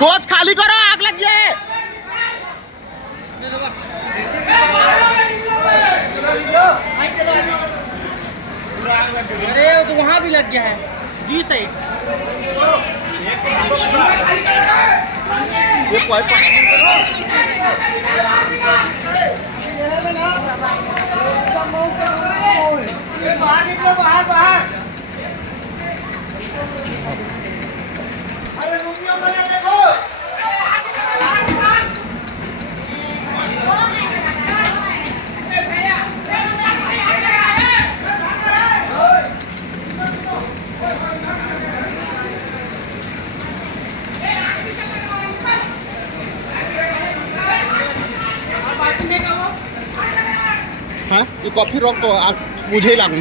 Coach खाली करो, आग लग गया है। अरे वो तो वहाँ भी लग गया है डी साइड। ये बाहर निकलो, बाहर बाहर। अरे रुकियो, मैंने देखो। हाँ, ये कॉफी रॉक तो मुझे ही लागू।